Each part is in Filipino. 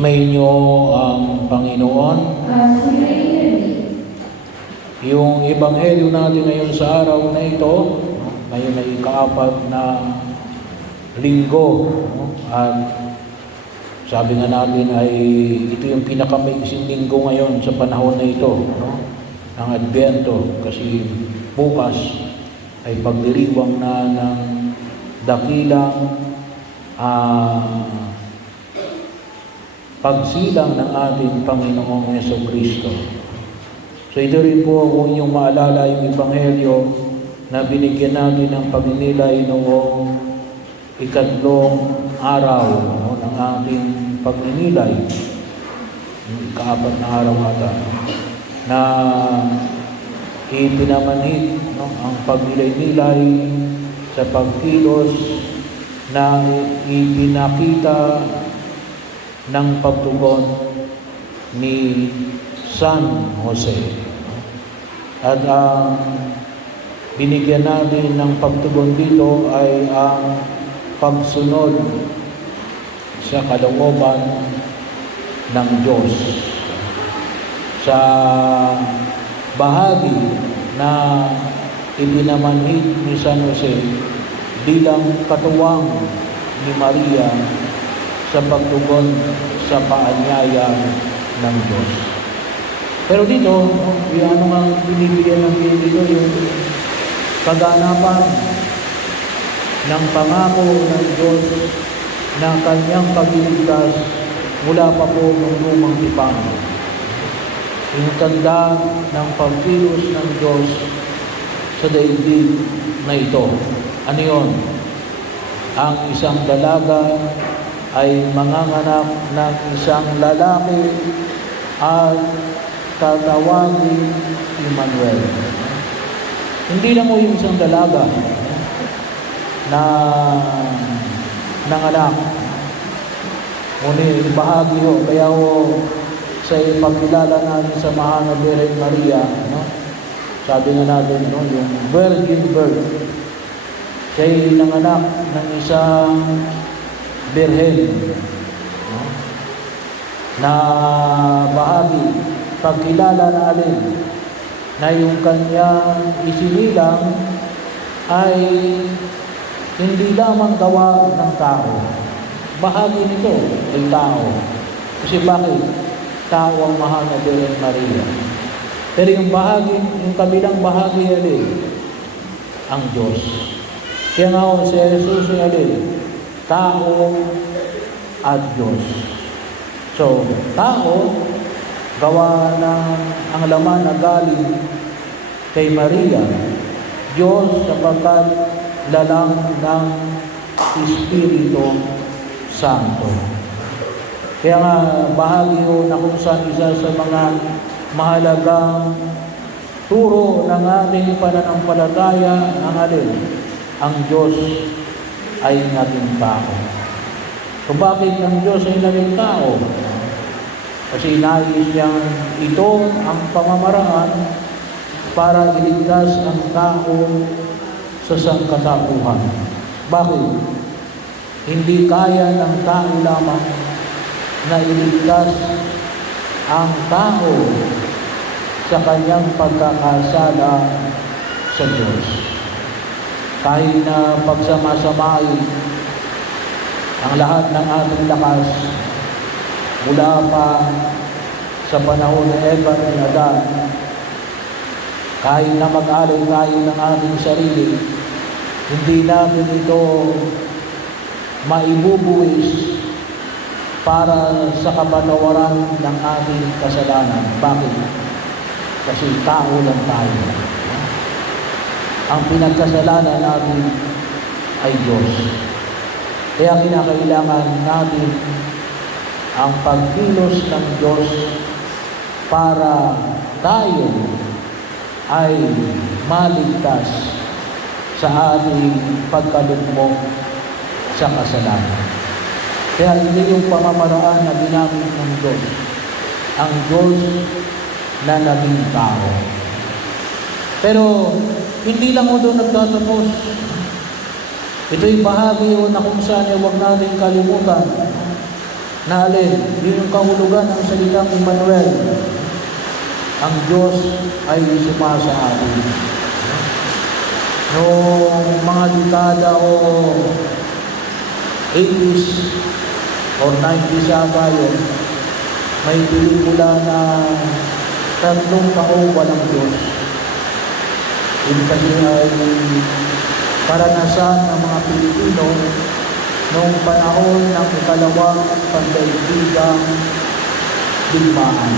Sumainyo ang Panginoon. Yung ebanghelyo natin ngayon sa araw na ito, ngayon ay ika-4 na linggo. At sabi nga natin ay ito yung pinakamaiksing linggo ngayon sa panahon na ito, ng Adbyento. Kasi bukas ay pagdiriwang na ng dakilang pagsilang ng ating Panginoong Jesucristo. So ito rin po kung inyong maalala yung ebanghelyo na binigyan natin ng pagninilay noong ikatlong araw ng ating pagninilay, yung ika-4 na araw ata, na ipinamanhid ang pagnilay-nilay sa pagkilos na ipinakita ng pagtugon ni San Jose. At ang binigyan natin ng pagtugon dito ay ang pagsunod sa kalooban ng Diyos. Sa bahagi na ibinamanhid ni San Jose bilang katuwang ni Maria sa pagtugon sa paanyaya ng Diyos. Pero dito, yung ang binibigyan ng dito, yung kaganapan ng pangako ng Diyos na kanyang pagliligtas mula pa po ng lumang tipan. Yung tanda ng pagkilos ng Diyos sa daigdig na ito. Ano yun? Ang isang dalaga ay manganganak ng isang lalaki at tatawagin Emmanuel. Hindi lang mo yung isang dalaga na nanganak. Ngunit bahagi ho, kaya ho sa ipagkilala natin sa mahal na Birhen Maria, sabi nga natin, yung virgin birth, siya'y nanganak ng isang Birhen, na bahagi, pagkilala natin na yung kanyang isinilang ay hindi lamang gawa ng tao. Bahagi nito ay tao. Kasi bakit? Tao ang mahal na Birhen Maria. Pero yung bahagi, yung kabilang bahagi ay ang Diyos. Kaya nga si Jesus ay tao at Diyos. So, tao, gawa ng ang laman na galing kay Maria. Diyos sapagkat lalang ng Espiritu Santo. Kaya nga, bahagi ho na kung saan isa sa mga mahalagang turo ng ating pananampalataya ang ang Diyos ay naging tao. So bakit ang Diyos ay naging tao? Kasi nais niyang ito ang pamamaraan para iligtas ang tao sa sangkatauhan. Bakit? Hindi kaya ng tao lamang na iligtas ang tao sa kanyang pagkakasala sa Diyos. Kahit na pagsamasamain ang lahat ng ating lakas mula pa sa panahon ng Eva at Adan, kahit na mag-alay tayo ng ating sarili, hindi natin ito maibubuwis para sa kapatawaran ng ating kasalanan. Bakit? Kasi tao lang tayo. Ang pinagkasalanan natin ay Diyos. Kaya kinakailangan natin ang pagkilos ng Diyos para tayo ay maligtas sa ating pagkalugmok sa kasalanan. Kaya hindi yung pamamaraan na ginamit ng Diyos, ang Diyos na naging tao. Pero hindi lang mo doon nagtatapos. Ito'y bahagi na kung saan huwag natin kalimutan na alin, yun yung kahulugan ng salitang Emmanuel. Ang Diyos ay sumasa atin. Noong mga dekada o 80s or 90s ata yun, may pelikula na 3 taong walang Diyos. Yun kasi ay karanasan ng mga Pilipino noong panahon ng ikalawang pandaigdigang digmaan.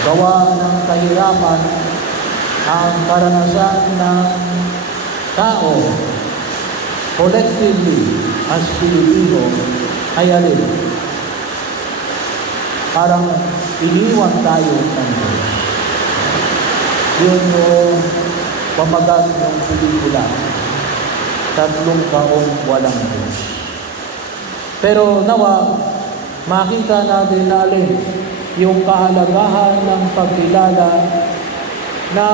Gawa ng kahirapan ang karanasan ng tao collectively as Pilipino ay alin? Parang iniwan tayo ng Diyos. Yun yung pamagat ng pelikula. 3 taong walang Diyos. Pero nawa, makita natin na alin yung kahalagahan ng pagkilala na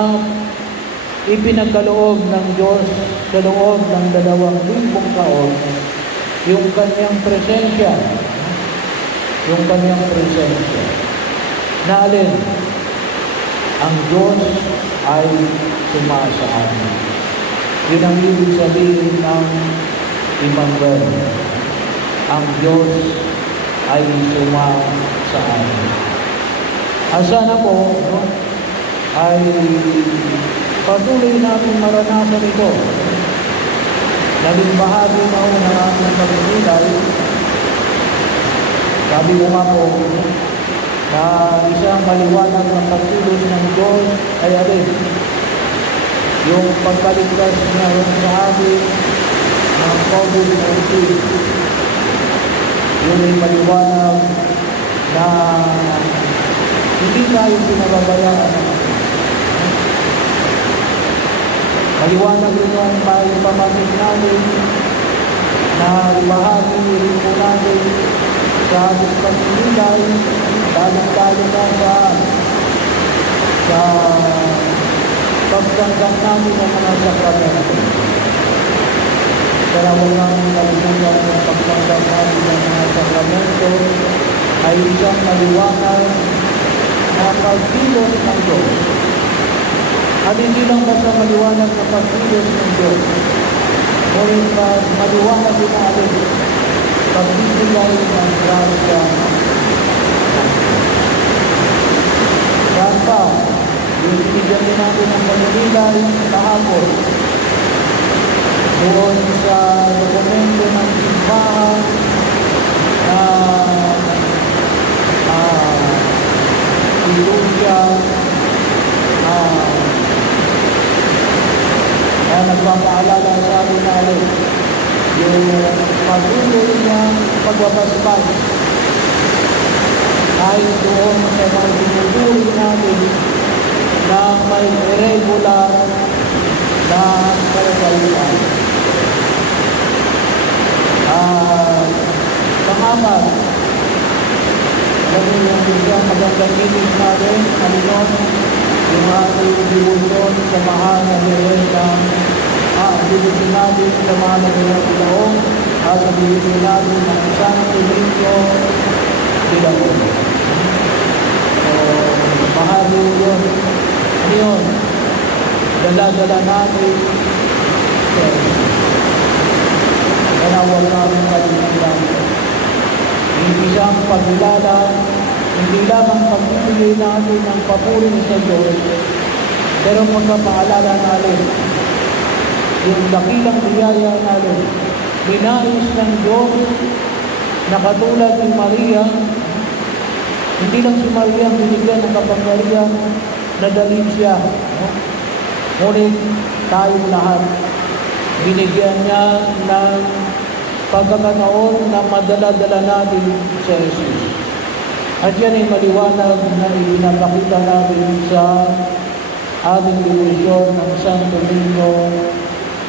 ipinagkaloob ng Diyos sa loob ng 2,000 taon, yung kanyang presensya. Yung kanyang presensya. Na alin? Ang Diyos ay sumasa atin. Yun ang ibig sabihin ng Emmanuel. Ang Diyos ay sumasa atin. Sana po, ay patuloy natin maranasan ito. Naging bahagi na ho ng ating pagkilay. Sabi ko nga po, na isang maliwanag ng pagkilos ng Diyos ay alin? Yung pagkaligtas niya sa atin ng COVID-19. Yun ay maliwanag na hindi tayo pinababayaan. Maliwanag rin yung may pamamit natin na ibahagi rin po natin sa ating pagkilay, lalong-lalo na sa pagtanggap namin ng mga sakramento. Kaya huwag namin kalimutan ng pagtanggap namin ng mga sakramento ay isang maliwanag na pagkilos ng Diyos. At hindi lang basta maliwanag na pagkilos ng Diyos, ngunit maliwanag din natin pagbibigay ng grasya. Saan pa? Bibigyan din natin ng pagkilay kahapon doon sa dokumento ng simbahan na Ilusya na nagpapaalala sa atin natin yung patuloy niyang pagwapaspas ay doon sa mga dinuduri natin na may irregular na kalagayan. Pangapat, alam niyo yung isang magandang ibig natin, alinon, yung ating dibusyon sa mahal na Jerusalem, dibusyon natin sa mahal na Jerusalem, at sa dibusyon natin ng isang Pilipino Pilipino. So, mahal yun. Ano yun? Dala-dala natin sa kanawag namin kalimutan. Isang pagkilala, hindi lamang pagpipili natin ng papuri sa Diyos, pero magpapaalala natin yung dakilang biyaya natin. Binais ng Diyos na katulad ni Maria, hindi lang si Maria binigyan ng kapangyarihan na dalhin siya. Ngunit tayong lahat, binigyan niya ng pagkakataon na madala-dala natin sa Jesus. At yan ay maliwanag na ipinapakita natin sa ating dibusyon ng Santo Niño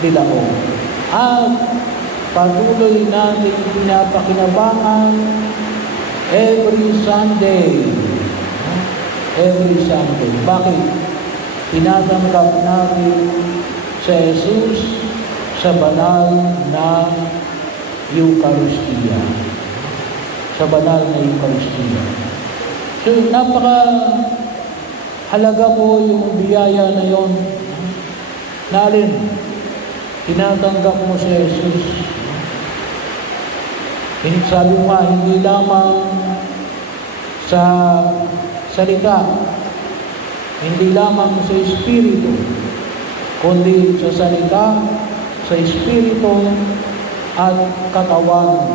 de la O. At patuloy natin pinapakinabangan every Sunday. Every Sunday. Bakit? Tinatanggap natin sa Jesus sa banal na Eucharistia. Sa banal na Eucharistia. So, napaka halaga po yung biyaya na yon. Na alin, tinatanggap mo si Jesus. Sabi mo nga, hindi lamang sa salita, hindi lamang sa Espiritu, kundi sa salita, sa Espiritu, at katawan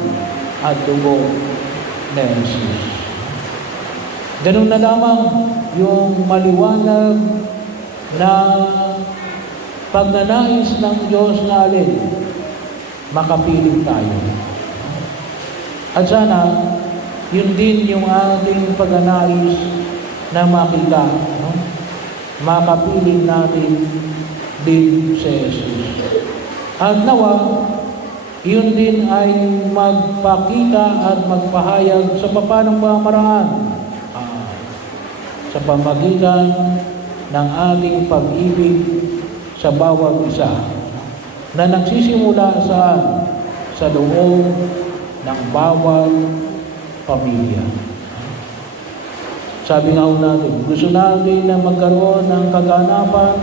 at dugo ni Jesus. Ganun na lamang yung maliwanag na pagnanais ng Diyos na alin, makapiling tayo. At sana, yun din yung ating pagnanais na makita, no? Makapiling natin din si Jesus. At nawa, yun din ay magpakita at magpahayag sa papanong pamamaraan sa pamagitan ng ating pag-ibig sa bawat isa na nagsisimula sa loob ng bawat pamilya. Sabi nga natin, gusto natin na magkaroon ng kaganapan,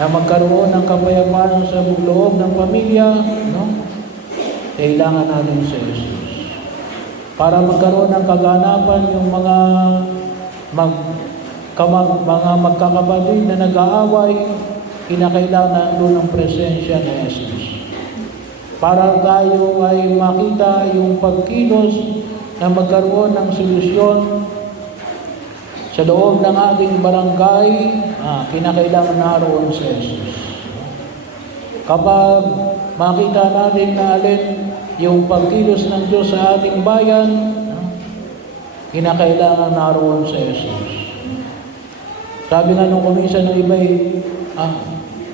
na magkaroon ng kapayapaan sa loob ng pamilya, no? Kailangan natin si Jesus. Para magkaroon ng kaganapan yung mga magkakapatid na nag-aaway, kinakailangan doon ang presensya ni Jesus. Para tayo ay makita yung pagkilos na magkaroon ng solusyon sa loob ng ating barangay, kinakailangan naroon si Jesus. Kapag makita natin na alin yung pagkilos ng Diyos sa ating bayan, kinakailangan naroon si Jesus. Sabi nga nung kumisa ng iba,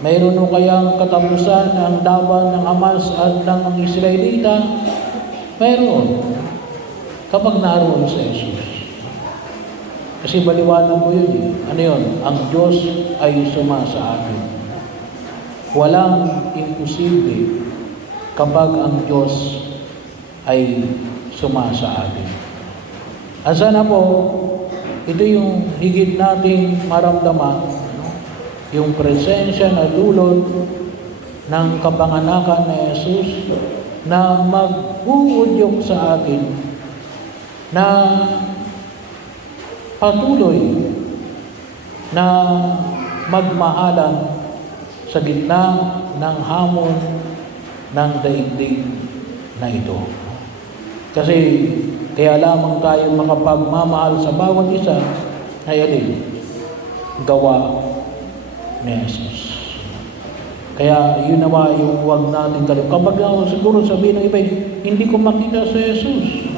mayroon nung kayang katapusan ang laban ng Hamas at ng Israelita? Mayroon. Kapag naroon si Jesus. Kasi baliwanag mo yun eh. Ano yun? Ang Diyos ay sumasa atin. Walang imposible kapag ang Diyos ay sumasa atin. At sana po, ito yung higit nating maramdaman, no? Yung presensya na dulot ng kapanganakan ni Jesus na mag-uudyok sa atin na patuloy na magmahalan sa gitna ng hamon ng daigdig na ito. Kasi kaya lamang tayo makapagmamahal sa bawat isa ay alin? Gawa ni Jesus. Kaya yun nawa yung huwag natin kalimutan. Kapag siguro sabihin ng iba, hindi ko makita sa Jesus.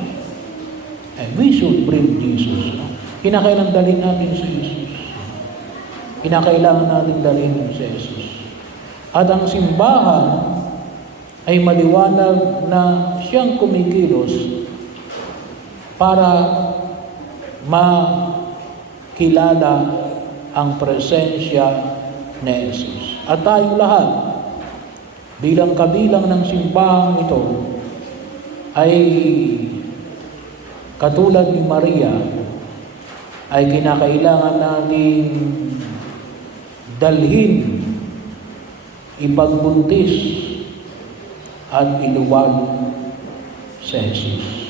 We should bring Jesus. Kinakailangan dalhin natin si Jesus. Kinakailangan natin dalhin si Jesus. At ang simbahan ay maliwanag na siyang kumikilos para makilala ang presensya ni Jesus. At tayo lahat, bilang kabilang ng simbahan ito, ay katulad ni Maria, ay kinakailangan natin dalhin, ipagbuntis, at iluwag sa Jesus.